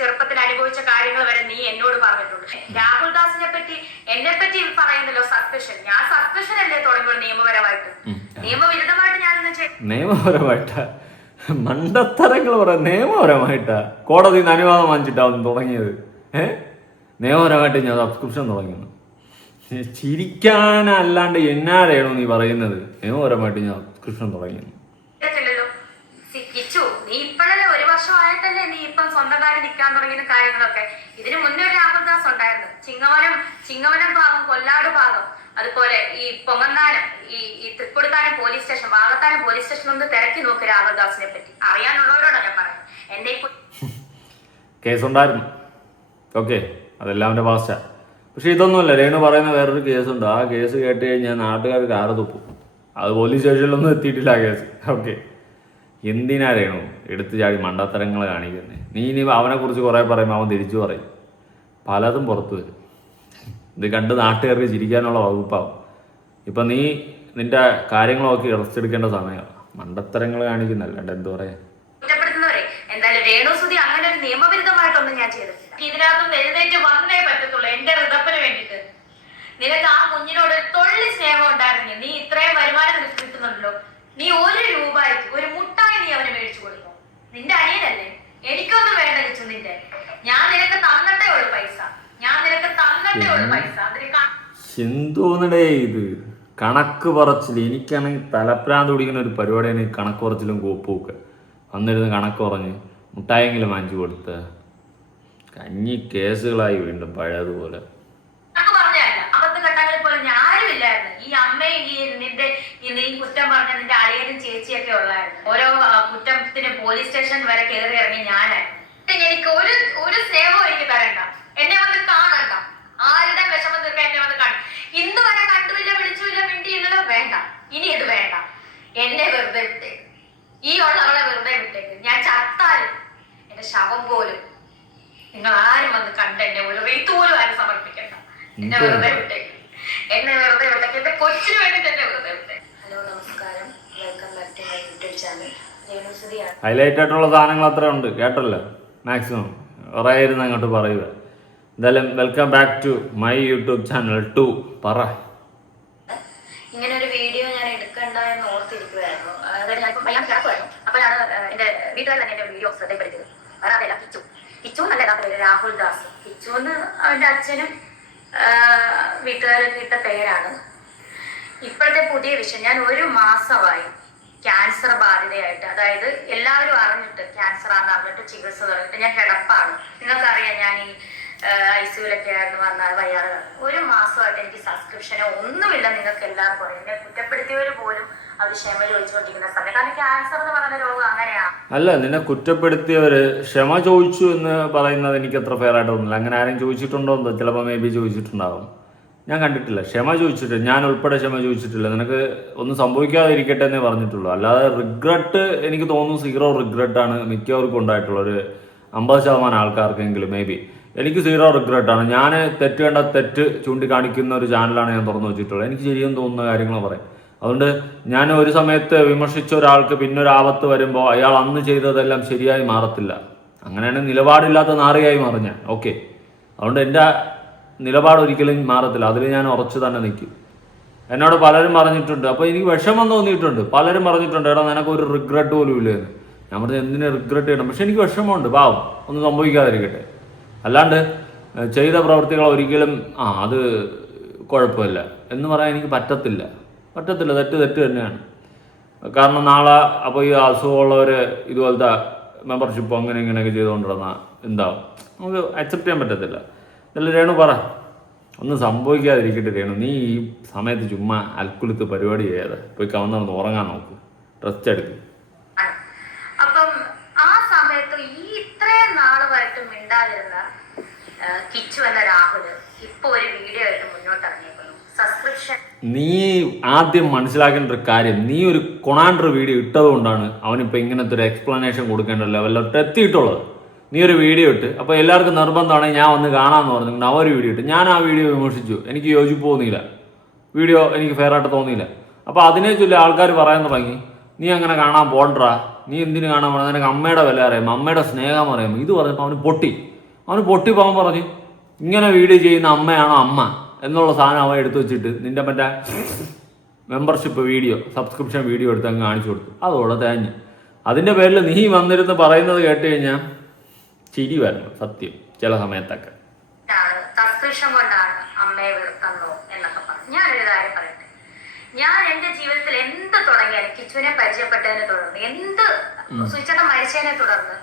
ചെറുപ്പത്തിൽ അനുഭവിച്ച കാര്യങ്ങൾ വരെ നീ എന്നോട് പറഞ്ഞിട്ടുണ്ട്. രാഹുൽ ദാസിനെ പറ്റി എന്നെ പറ്റി പറയുന്നല്ലോ സസ്പെൻഷൻ. ഞാൻ സസ്പെൻഷൻ അല്ലേ തുടങ്ങിയത് നിയമപരമായിട്ട്. നിയമവിരുദ്ധമായിട്ട് ഞാനൊന്നും നിയമപരമായിട്ടാ മണ്ടത്തരങ്ങൾ പറയാം. നിയമപരമായിട്ടാ കോടതിയിൽ നിന്ന് അനുവാദം വാങ്ങിച്ചിട്ടാണ് തുടങ്ങിയത്. നിയമപരമായിട്ട് ഞാൻ സബ്സ്ക്രിപ്ഷൻ തുടങ്ങിയത്. ചിരിക്കാനല്ലാണ്ട് എന്നാരെയാണോ നീ പറയുന്നത്? നിയമപരമായിട്ട് ഞാൻ സബ്സ്ക്രിപ്ഷൻ തുടങ്ങിയത്. കിച്ചു, നീ ഇപ്പോഴല്ലേ 1 വർഷമായിട്ടല്ലേ നീ ഇപ്പം സ്വന്തം കാര്യം നിൽക്കാൻ തുടങ്ങിയ കാര്യങ്ങളൊക്കെ. ഇതിന് മുന്നേ ഒരു രാഹുൽദാസ് ഉണ്ടായിരുന്നു. ചിങ്ങവനം ഭാഗം, കൊല്ലാട് ഭാഗം, അതുപോലെ ഈ പൊങ്ങന്താനം, ഈ Thrikkodithanam police station, Vakathanam police station ഒന്ന് തിരക്കി നോക്ക് രാഹുൽദാസിനെ പറ്റി. അറിയാനുള്ളവരോടാണ് ഞാൻ പറയുന്നത്. എന്റെ കേസുണ്ടായിരുന്നു. ഓക്കെ, അതെല്ലാം അവൻ്റെ പാസ്റ്റാ. പക്ഷെ ഇതൊന്നുമല്ല. രേണു പറയുന്ന വേറൊരു കേസുണ്ട്. ആ കേസ് കേട്ട് കഴിഞ്ഞാൽ നാട്ടുകാർ കാറ് തുപ്പും. അത് പോലീസ് സ്റ്റേഷനിലൊന്നും എത്തിയിട്ടില്ല ആ കേസ്. ഓക്കെ, എന്തിനാ രേണു എടുത്തു ചാടി മണ്ടത്തരങ്ങൾ കാണിക്കുന്നത്? നീ ഇനി അവനെക്കുറിച്ച് കുറേ പറയുമ്പോൾ അവൻ തിരിച്ചു പറയും. പലതും പുറത്തു വരും. ഇത് കണ്ട് നാട്ടുകാർക്ക് ചിരിക്കാനുള്ള വകുപ്പാവും. ഇപ്പം നീ നിന്റെ കാര്യങ്ങളൊക്കെ റെസ്റ്റ് എടുക്കേണ്ട സമയമാണ്. മണ്ടത്തരങ്ങൾ കാണിക്കുന്നല്ലാണ്ട് എന്തു പറയാ. കുറ്റപ്പെടുത്തുന്നവരെ എന്തായാലും രേണുസുതി അങ്ങനെ ഒരു നിയമവിരുദ്ധമായിട്ടൊന്നും ഞാൻ ചെയ്തിട്ടില്ല. ഇതിനകത്തും എഴുന്നേറ്റ് വന്നേ പറ്റത്തുള്ളൂ എന്റെ ഋതപ്പിന് വേണ്ടിയിട്ട്. നിനക്ക് ആ കുഞ്ഞിനോട് തൊള്ളി സ്നേഹം ഉണ്ടായിരുന്നെങ്കിൽ നീ ഇത്രയും വരുമാനം നിനക്ക് കിട്ടുന്നുണ്ടല്ലോ, നീ 1 രൂപയ്ക്ക് ഒരു മുട്ടായി നീ അവന് മേടിച്ചു കൊടുക്കും. നിന്റെ അനിയനല്ലേ, എനിക്കൊന്നും വേണ്ട കിച്ചു നിന്റെ. ഞാൻ നിനക്ക് തന്നിട്ടേ ഉള്ളു പൈസ, എന്തോന്നടേ ഇത് കണക്ക് പറച്ചില്. എനിക്കാണെങ്കിൽ തലപ്രാന്ത് പിടിക്കുന്ന ഒരു പരിപാടിയാണ് ഈ കണക്ക് പറച്ചിലും കോപ്പുമൊക്കെ. വന്നിരുന്ന് കണക്ക് പറഞ്ഞ് മുട്ടായെങ്കിലും വാങ്ങിച്ചു കൊടുത്ത് കഞ്ഞി കേസുകളായി വീണ്ടും പഴയതുപോലെ. ഈ അമ്മയും ഈ കുറ്റം പറഞ്ഞ നിന്റെ അളിയനും ചേച്ചിയൊക്കെ ഉള്ളായിരുന്നു. ഓരോ കുറ്റത്തിന് പോലീസ് സ്റ്റേഷൻ വരെ കയറി ഇറങ്ങി ഞാനായിരുന്നു. എനിക്ക് ഒരു സ്നേഹവും എനിക്ക് തരണ്ട, എന്നെ വന്ന് കാണണ്ട, ആരുടെ വിഷമം തീർക്കാൻ എന്നെ വന്ന് കാണും. ഇന്ന് വരെ കണ്ടുമില്ല, വിളിച്ചുമില്ല, മിണ്ടിയില്ലല്ലോ, വേണ്ട, ഇനി ഇത് വേണ്ട. എന്നെ വെറുതെ വിട്ടേക്ക്, ഈ ഉള്ളവളെ വെറുതെ വിട്ടേക്ക്. ഞാൻ ചത്താലും എന്റെ ശവം പോലും നിങ്ങൾ ആരും വന്ന് കണ്ട് എന്നെ ഒരു റീത്ത് പോലും ആരും സമർപ്പിക്കണ്ട. എന്നെ വെറുതെ വിട്ടേക്ക്, എന്നെ വെറുതെ വിട്ടേക്ക്, എന്റെ കൊച്ചിന് വേണ്ടിട്ട് എന്നെ വെറുതെ വിട്ടേക്ക്. ഹലോ, നമസ്കാരം, welcome back to my YouTube channel. രേണുസുതിയാണ്. ഹൈലൈറ്റ് ആയിട്ടുള്ള സാധനങ്ങൾ അത്ര ഉണ്ട് കേട്ടല്ലോ. മാക്സിമം കുറേയിരുന്ന് അങ്ങോട്ട് പറയുക. എന്തായാലും welcome back to my YouTube channel 2. പറ. ഇങ്ങനെ ഒരു വീഡിയോ ഞാൻ എടുക്കണ്ട എന്ന് ഓർത്തിരിക്കുവായിരുന്നു. അതായത് ഞാൻ കിടക്കുമായിരുന്നു. അപ്പോഴാണ് എന്റെ വീട്ടുകാർ തന്നെ എന്റെ വീഡിയോ ശ്രദ്ധപ്പെടുത്തിയത്. വേറെ അതല്ല, കിച്ചു നല്ല പേര് രാഹുൽ ദാസ്. കിച്ചു എന്ന് അവന്റെ അച്ഛനും വീട്ടുകാരൊക്കെ ഇട്ട പേരാണ്. ഇപ്പോഴത്തെ പുതിയ വിഷയം, ഞാൻ 1 മാസമായി ക്യാൻസർ ബാധിതയായിട്ട്, അതായത് എല്ലാവരും അറിഞ്ഞിട്ട് ക്യാൻസർ ആണെന്ന് അറിഞ്ഞിട്ട് ചികിത്സ തുടങ്ങിയിട്ട് ഞാൻ കിടപ്പാണ്. നിങ്ങൾക്കറിയാം, ഞാൻ ഈ ICUലൊക്കെ ആയിരുന്നു, വന്നാൽ വയ്യാതെ. 1 മാസമായിട്ട് എനിക്ക് സബ്സ്ക്രിപ്ഷനോ ഒന്നുമില്ല. നിങ്ങൾക്ക് എല്ലാവർക്കും അറിയാം, എന്നെ കുറ്റപ്പെടുത്തിയവർ പോലും അവർ ക്ഷമ ചോദിച്ചുകൊണ്ടിരിക്കുന്ന സമയം. കാരണം ക്യാൻസർ എന്ന് പറയുന്ന രോഗം അങ്ങനെയാണ്. അല്ല, നിന്നെ കുറ്റപ്പെടുത്തിയവര് ക്ഷമ ചോദിച്ചു എന്ന് പറയുന്നത് എനിക്ക് അത്ര ഫെയർ ആയിട്ട് തോന്നുന്നില്ല. അങ്ങനെ ആരും ചോദിച്ചിട്ടുണ്ടോ എന്തോ, ചിലപ്പോൾ മേ ബി ചോദിച്ചിട്ടുണ്ടാവും. ഞാൻ കണ്ടിട്ടില്ല. ക്ഷമ ചോദിച്ചിട്ട് ഞാൻ ഉൾപ്പെടെ ക്ഷമ ചോദിച്ചിട്ടില്ല. നിനക്ക് ഒന്നും സംഭവിക്കാതിരിക്കട്ടെ എന്നേ പറഞ്ഞിട്ടുള്ളൂ. അല്ലാതെ റിഗ്രറ്റ് എനിക്ക് തോന്നുന്നു 0 റിഗ്രറ്റാണ് മിക്കവർക്കും ഉണ്ടായിട്ടുള്ള. ഒരു 50% ആൾക്കാർക്കെങ്കിലും മേ ബി. എനിക്ക് 0 റിഗ്രറ്റാണ്. ഞാൻ തെറ്റ് കണ്ട തെറ്റ് ചൂണ്ടിക്കാണിക്കുന്ന ഒരു ചാനലാണ് ഞാൻ തുറന്നു വെച്ചിട്ടുള്ളത്. എനിക്ക് ശരിയെന്ന് തോന്നുന്ന കാര്യങ്ങൾ പറയും. അതുകൊണ്ട് ഞാൻ ഒരു സമയത്ത് വിമർശിച്ച ഒരാൾക്ക് പിന്നൊരു ആപത്ത് വരുമ്പോൾ അയാൾ അന്ന് ചെയ്തതെല്ലാം ശരിയായി മാറത്തില്ല. അങ്ങനെയാണ് നിലപാടില്ലാത്ത നാറിയായി മാറും ഞാൻ. ഓക്കെ, അതുകൊണ്ട് എൻ്റെ നിലപാട് ഒരിക്കലും മാറത്തില്ല. അതിൽ ഞാൻ ഉറച്ചു തന്നെ നിൽക്കും. എന്നോട് പലരും പറഞ്ഞിട്ടുണ്ട്, അപ്പോൾ എനിക്ക് വിഷമം തോന്നിയിട്ടുണ്ട്. പലരും പറഞ്ഞിട്ടുണ്ട്, എടാ നിനക്കൊരു റിഗ്രറ്റ് പോലും ഇല്ലെന്ന്. ഞാൻ പറഞ്ഞത് എന്തിനു റിഗ്രറ്റ് ചെയ്യണം, പക്ഷെ എനിക്ക് വിഷമമുണ്ട്. പാവം, ഒന്നും സംഭവിക്കാതിരിക്കട്ടെ. അല്ലാണ്ട് ചെയ്ത പ്രവൃത്തികൾ ഒരിക്കലും അത് കുഴപ്പമില്ല എന്ന് പറയാൻ എനിക്ക് പറ്റത്തില്ല. തെറ്റ് തന്നെയാണ്. കാരണം നാളെ അപ്പോൾ ഈ അസുഖമുള്ളവർ ഇതുപോലത്തെ മെമ്പർഷിപ്പ് അങ്ങനെ ഇങ്ങനെയൊക്കെ ചെയ്തുകൊണ്ടിരുന്നാൽ എന്താവും, നമുക്ക് അക്സെപ്റ്റ് ചെയ്യാൻ പറ്റത്തില്ല. ഇതല്ല രേണു, പറ, ഒന്നും സംഭവിക്കാതിരിക്കട്ടെ രേണു. നീ ഈ സമയത്ത് ചുമ്മാ അൽക്കുലത്ത് പരിപാടി ചെയ്യാതെ പോയി കവന്നൊന്ന് ഉറങ്ങാൻ നോക്ക്, റെസ്റ്റ് എടുക്ക്. അപ്പം ആ സമയത്ത് ഈ ഇത്രയും നാളുമായിട്ട് മിണ്ടാതിരുന്ന കിച്ചു എന്ന രാഹുൽ ഇപ്പൊ ഒരു വീഡിയോ ആയിട്ട് മുന്നോട്ട് ഇറങ്ങിയേക്കുന്നു. സബ്സ്ക്രിപ്ഷൻ. നീ ആദ്യം മനസ്സിലാക്കേണ്ട ഒരു കാര്യം, നീ ഒരു കൊണാണ്ടർ വീഡിയോ ഇട്ടത് കൊണ്ടാണ് അവനിപ്പോൾ ഇങ്ങനത്തെ ഒരു എക്സ്പ്ലനേഷൻ കൊടുക്കേണ്ട ലെവലിലോട്ട് എത്തിയിട്ടുള്ളത്. നീ ഒരു വീഡിയോ ഇട്ട്, അപ്പോൾ എല്ലാവർക്കും നിർബന്ധമാണെങ്കിൽ ഞാൻ വന്ന് കാണാമെന്ന് പറഞ്ഞുകൊണ്ട് അവർ വീഡിയോ ഇട്ട്. ഞാൻ ആ വീഡിയോ വിമർശിച്ചു. എനിക്ക് യോജിപ്പ് തോന്നിയില്ല, വീഡിയോ എനിക്ക് ഫെയർ ആയിട്ട് തോന്നിയില്ല. അപ്പോൾ അതിനെ ചൊല്ലി ആൾക്കാർ പറയാൻ തുടങ്ങി, നീ അങ്ങനെ കാണാൻ പോണ്ടാ, നീ എന്തിനു കാണാൻ പോകണം, നിനക്ക് അമ്മയുടെ വില അറിയാം, അമ്മയുടെ സ്നേഹം അറിയാം. ഇത് പറഞ്ഞപ്പോൾ അവന് പൊട്ടി പോകാൻ പറഞ്ഞ്, ഇങ്ങനെ വീഡിയോ ചെയ്യുന്ന അമ്മയാണോ അമ്മ എന്നുള്ള സാധനം അവൻ എടുത്തു വെച്ചിട്ട് നിന്റെ മറ്റേ മെമ്പർഷിപ്പ് വീഡിയോ, സബ്സ്ക്രിപ്ഷൻ വീഡിയോ എടുത്ത് അങ്ങ് കാണിച്ചു കൊടുത്തു. അതോടെ തേഞ്ഞ്. അതിൻ്റെ പേരിൽ നീ വന്നിരുന്ന് പറയുന്നത് കേട്ട് കഴിഞ്ഞാൽ ചിരി വരണം സത്യം ചില സമയത്തൊക്കെ. സബ്സ്ക്രിപ്ഷൻ കൊണ്ടാണ് അമ്മയെ വെറുത്തോ എന്നൊക്കെ പറഞ്ഞു. ഞാനൊരു കാര്യം പറയട്ടെ, ഞാൻ എന്റെ ജീവിതത്തിൽ എന്ത് തുടങ്ങിയാലും, കിച്ചുവിനെ പരിചയപ്പെട്ടതിനെ തുടർന്ന്, എന്ത് സുചേട്ടൻ മരിച്ചതിനെ തുടർന്ന്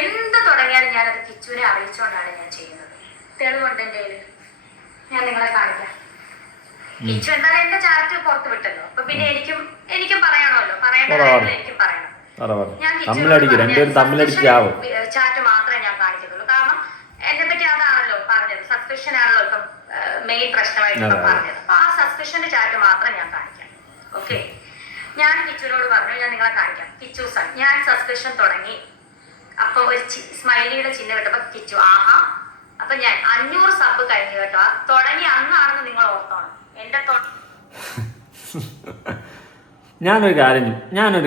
എന്ത് തുടങ്ങിയാലും ഞാനത് കിച്ചുവിനെ അറിയിച്ചുകൊണ്ടാണ് ഞാൻ ചെയ്യുന്നത്. തെളിവുണ്ട് എൻ്റെ കയ്യിൽ, ഞാൻ നിങ്ങളെ കാണിക്കാം. കിച്ചു എന്തായാലും എന്റെ ചാറ്റ് പുറത്ത് വിട്ടല്ലോ, അപ്പൊ പിന്നെ എനിക്കും പറയണമല്ലോ, പറയേണ്ട കാര്യങ്ങൾ എനിക്കും പറയണം. ഞാൻ ചാറ്റ് മാത്രമേ ഞാൻ കാണിക്കുന്നുള്ളൂ. കാരണം എന്നെ പറ്റി അതാണല്ലോ പറഞ്ഞത്, സബ്സ്ക്രിപ്ഷൻ ആണല്ലോ ഇപ്പം മെയിൻ പ്രശ്നമായിട്ട് പറഞ്ഞത്. അപ്പൊ ആ സബ്സ്ക്രിപ്ഷന്റെ ചാറ്റ് മാത്രം ഞാൻ കാണിക്കാം. ഓക്കെ, ഞാൻ കിച്ചുവിനോട് പറഞ്ഞു, ഞാൻ നിങ്ങളെ കാണിക്കാം. കിച്ചു സൺ, ഞാൻ സബ്സ്ക്രിപ്ഷൻ തുടങ്ങി. അപ്പൊ ഒരു സ്മൈലിയുടെ ചിഹ്നം ഇട്ടപ്പോ കിച്ചു ആഹാ അപ്പൊ ഞാൻ 500 സബ് കഴിഞ്ഞു കേട്ടോ. ആ തുടങ്ങി അന്നാണെന്ന് നിങ്ങൾ ഓർത്തോണം. എന്റെ ഞാനൊരു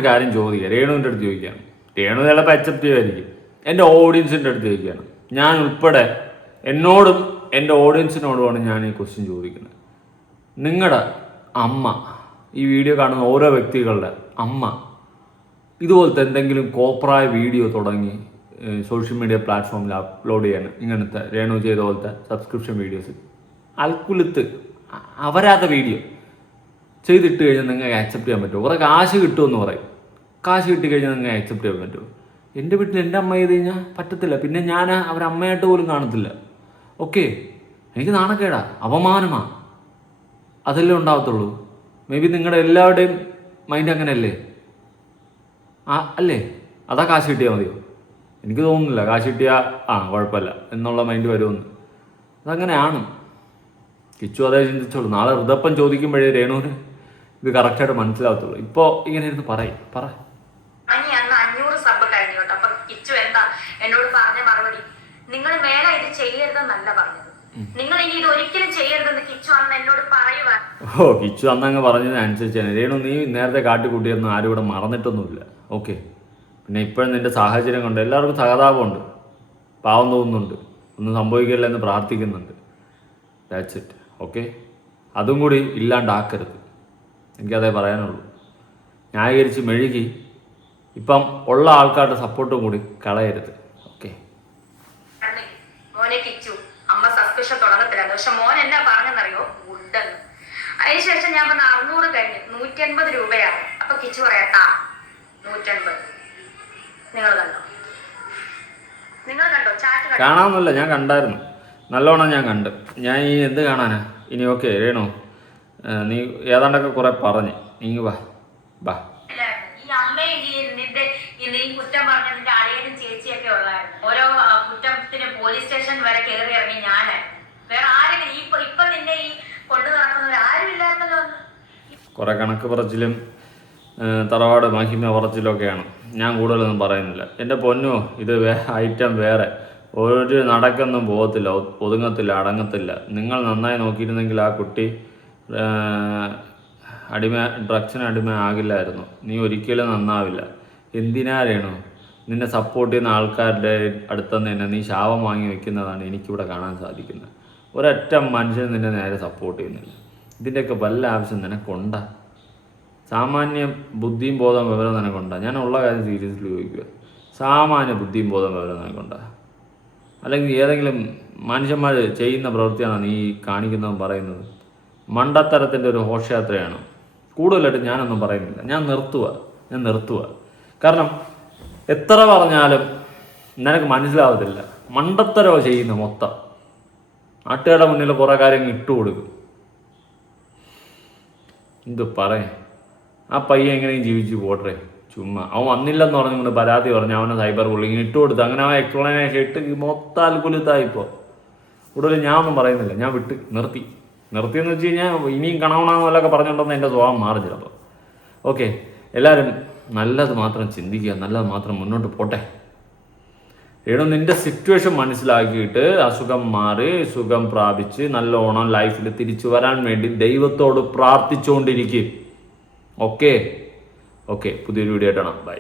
കാര്യം ചോദിക്കാം. രേണുവിൻ്റെ അടുത്ത് ചോദിക്കാം. രേണു ചിലപ്പോൾ അക്സെപ്റ്റ് ചെയ്യുമായിരിക്കും. എൻ്റെ ഓഡിയൻസിൻ്റെ അടുത്ത് ചോദിക്കുകയാണ്. ഞാൻ ഉൾപ്പെടെ എന്നോടും എൻ്റെ ഓഡിയൻസിനോടുമാണ് ഞാൻ ഈ ക്വസ്റ്റ്യൻ ചോദിക്കുന്നത്. നിങ്ങളുടെ അമ്മ, ഈ വീഡിയോ കാണുന്ന ഓരോ വ്യക്തികളുടെ അമ്മ ഇതുപോലത്തെ എന്തെങ്കിലും കോപ്രായ വീഡിയോ തുടങ്ങി സോഷ്യൽ മീഡിയ പ്ലാറ്റ്ഫോമിൽ അപ്ലോഡ് ചെയ്യാൻ, ഇങ്ങനത്തെ രേണു ചെയ്ത പോലത്തെ സബ്സ്ക്രിപ്ഷൻ വീഡിയോസ് അൽക്കുലത്ത് അവരാത്ത വീഡിയോ ചെയ്തിട്ട് കഴിഞ്ഞാൽ നിങ്ങൾക്ക് ആക്സെപ്റ്റ് ചെയ്യാൻ പറ്റുമോ? കുറേ കാശ് കിട്ടുമെന്ന് പറയും. കാശ് കിട്ടി കഴിഞ്ഞാൽ നിങ്ങൾക്ക് ആക്സെപ്റ്റ് ചെയ്യാൻ പറ്റുമോ? എൻ്റെ വീട്ടിൽ എൻ്റെ അമ്മ ചെയ്ത് കഴിഞ്ഞാൽ പറ്റത്തില്ല. പിന്നെ ഞാൻ അവരമ്മയായിട്ട് പോലും കാണത്തില്ല. ഓക്കെ, എനിക്ക് നാണക്കേടാ, അപമാനമാ, അതല്ലേ ഉണ്ടാവത്തുള്ളൂ. മേ ബി നിങ്ങളുടെ എല്ലാവരുടെയും മൈൻഡ് അങ്ങനെയല്ലേ? അല്ലേ? അതാ കാശ് കിട്ടിയാൽ മതിയോ? എനിക്ക് തോന്നുന്നില്ല കാശ് കിട്ടിയാൽ കുഴപ്പമില്ല എന്നുള്ള മൈൻഡ് വരുമെന്ന്. അതങ്ങനെയാണ്. കിച്ചു അതേ ചിന്തിച്ചോളൂ. നാളെ ഋതപ്പം ചോദിക്കുമ്പോഴേ രേണുവിന് ഇത് കറക്റ്റായിട്ട് മനസ്സിലാവത്തുള്ളൂ. ഇപ്പോൾ ഇങ്ങനെ ഇരുന്ന് പറ 500 സബ് കഴിഞ്ഞു കേട്ടോ. അപ്പൊ കിച്ചു എന്താ എന്നോട് പറഞ്ഞ മറുപടി, നിങ്ങൾ മേലെ ഇത് ചെയ്യരുതെന്നല്ല പറഞ്ഞത്, നിങ്ങൾ ഇനി ഇത് ഒരിക്കലും ചെയ്യരുതെന്ന് കിച്ചു അന്ന് എന്നോട് പറയുക. കിച്ചു അന്നങ്ങ് പറഞ്ഞതിനനുസരിച്ചാണ്. രേണു, നീ നേരത്തെ കാട്ടിക്കൂട്ടിയൊന്നും ആരും ഇവിടെ മറന്നിട്ടൊന്നുമില്ല. ഓക്കെ, പിന്നെ ഇപ്പോഴും നിന്റെ സാഹചര്യം കൊണ്ട് എല്ലാവർക്കും സഹതാപമുണ്ട്, പാവം തോന്നുന്നുണ്ട്, ഒന്നും സംഭവിക്കില്ല എന്ന് പ്രാർത്ഥിക്കുന്നുണ്ട്. That's it. ഓക്കെ, അതും കൂടി ഇല്ലാണ്ടാക്കരുത്. എനിക്കതേ പറയാനുള്ളൂ. ന്യായീകരിച്ച് മെഴുകി ഇപ്പം ഉള്ള ആൾക്കാരുടെ സപ്പോർട്ടും കൂടി കളയരുത്. ഓക്കെ, മോനെ കിച്ചു അമ്മ സസ്പെഷൻ തുടങ്ങത്തില്ല. പക്ഷെ മോൻ എന്നാ പറഞ്ഞെന്നറിയോ? ഗുഡെന്ന്. അതിനുശേഷം ഞാൻ പറഞ്ഞ 600 കഴിഞ്ഞു 150 രൂപയാണ്. അപ്പൊ കിച്ചു പറയാട്ടാ 150. നിങ്ങൾ കണ്ടോ ചാറ്റ്? കാണാമെന്നല്ല, ഞാൻ കണ്ടായിരുന്നു, നല്ലോണം ഞാൻ കണ്ട്. ഞാൻ ഈ എന്ത് കാണാനാ ഇനി? ഓക്കെ രേണു, നീ ഏതാണ്ടൊക്കെ കുറെ പറഞ്ഞ് നീ വാ. ഈ അമ്മയും നീ കുറ്റം പറഞ്ഞ നിന്റെ അളിയനും ചേച്ചിയൊക്കെ ഉള്ളായിരുന്നു. ഓരോ കുറ്റത്തിന് പോലീസ് സ്റ്റേഷൻ വരെ കയറി ഇറങ്ങി ഞാനായിരുന്നു. വേറെ ആരെങ്കിലും ഇപ്പൊ നിന്നെ ഈ കൊണ്ടു നടക്കുന്നവർ ആരും ഇല്ലായിരുന്നല്ലോ. കുറെ കണക്ക് പറച്ചിലും തറവാട് മഹിമ പറച്ചിലൊക്കെയാണ്. ഞാൻ കൂടുതലൊന്നും പറയുന്നില്ല. എൻ്റെ പൊന്നോ, ഇത് ഐറ്റം വേറെ ഒരു നടക്കൊന്നും പോകത്തില്ല, ഒതുങ്ങത്തില്ല, അടങ്ങത്തില്ല. നിങ്ങൾ നന്നായി നോക്കിയിരുന്നെങ്കിൽ ആ കുട്ടി ഡ്രഗ്സിന് അടിമ ആകില്ലായിരുന്നു. നീ ഒരിക്കലും നന്നാവില്ല. എന്തിനാരേണു നിന്നെ സപ്പോർട്ട് ചെയ്യുന്ന ആൾക്കാരുടെ അടുത്തുനിന്ന് തന്നെ നീ ശാപം വാങ്ങി വെക്കുന്നതാണ് എനിക്കിവിടെ കാണാൻ സാധിക്കുന്നത്. ഒരൊറ്റ മനുഷ്യൻ നിന്നെ നേരെ സപ്പോർട്ട് ചെയ്യുന്നില്ല. ഇതിൻ്റെയൊക്കെ വല്ല ആവശ്യം നിനക്കൊണ്ട? സാമാന്യ ബുദ്ധിയും ബോധം വിവരം നിനക്കൊണ്ട? ഞാനുള്ള കാര്യം സീരിയസ്ലി ചോദിക്കുക. സാമാന്യ ബുദ്ധിയും ബോധം വിവരം നിനക്കൊണ്ട? അല്ലെങ്കിൽ ഏതെങ്കിലും മനുഷ്യന്മാർ ചെയ്യുന്ന പ്രവൃത്തിയാണ് നീ കാണിക്കുന്നതും പറയുന്നത്? മണ്ടത്തരത്തിൻ്റെ ഒരു ഘോഷയാത്രയാണ്. കൂടുതലായിട്ട് ഞാനൊന്നും പറയുന്നില്ല. ഞാൻ നിർത്തുക. കാരണം എത്ര പറഞ്ഞാലും നിനക്ക് മനസ്സിലാവത്തില്ല. മണ്ടത്തരോ ചെയ്യുന്ന മൊത്തം. നാട്ടുകാരുടെ മുന്നിൽ കുറേ കാര്യങ്ങൾ ഇട്ടുകൊടുക്കും. എന്ത് പറയാം? ആ പയ്യൻ എങ്ങനെയും ജീവിച്ചു പോട്ടെ. ചുമ്മാ അവൻ വന്നില്ലെന്ന് പറഞ്ഞുകൊണ്ട് പരാതി പറഞ്ഞ് അവനെ സൈബർ ബുള്ളിങ് ഇട്ടുകൊടുത്ത് അങ്ങനെ അവൻ എക്സ്പ്ലനേഷൻ ഇട്ട് മൊത്തം അൽക്കുലത്തായിപ്പോൾ. കൂടുതൽ ഞാൻ ഒന്നും പറയുന്നില്ല. ഞാൻ നിർത്തിയെന്ന് വെച്ച് കഴിഞ്ഞാൽ ഇനിയും കണവണമെന്ന് വല്ലതൊക്കെ പറഞ്ഞുകൊണ്ടെന്ന് എൻ്റെ സ്വഭാവം മാറും ചിലപ്പോൾ. ഓക്കെ, എല്ലാവരും നല്ലത് മാത്രം ചിന്തിക്കുക, നല്ലത് മാത്രം മുന്നോട്ട് പോട്ടെ. നിൻ്റെ സിറ്റുവേഷൻ മനസ്സിലാക്കിയിട്ട് അസുഖം മാറി സുഖം പ്രാപിച്ച് നല്ലോണം ലൈഫിൽ തിരിച്ചു വരാൻ വേണ്ടി ദൈവത്തോട് പ്രാർത്ഥിച്ചുകൊണ്ടിരിക്കും. ഓക്കെ, പുതിയൊരു വീഡിയോ ആയിട്ടാണ്. ബൈ.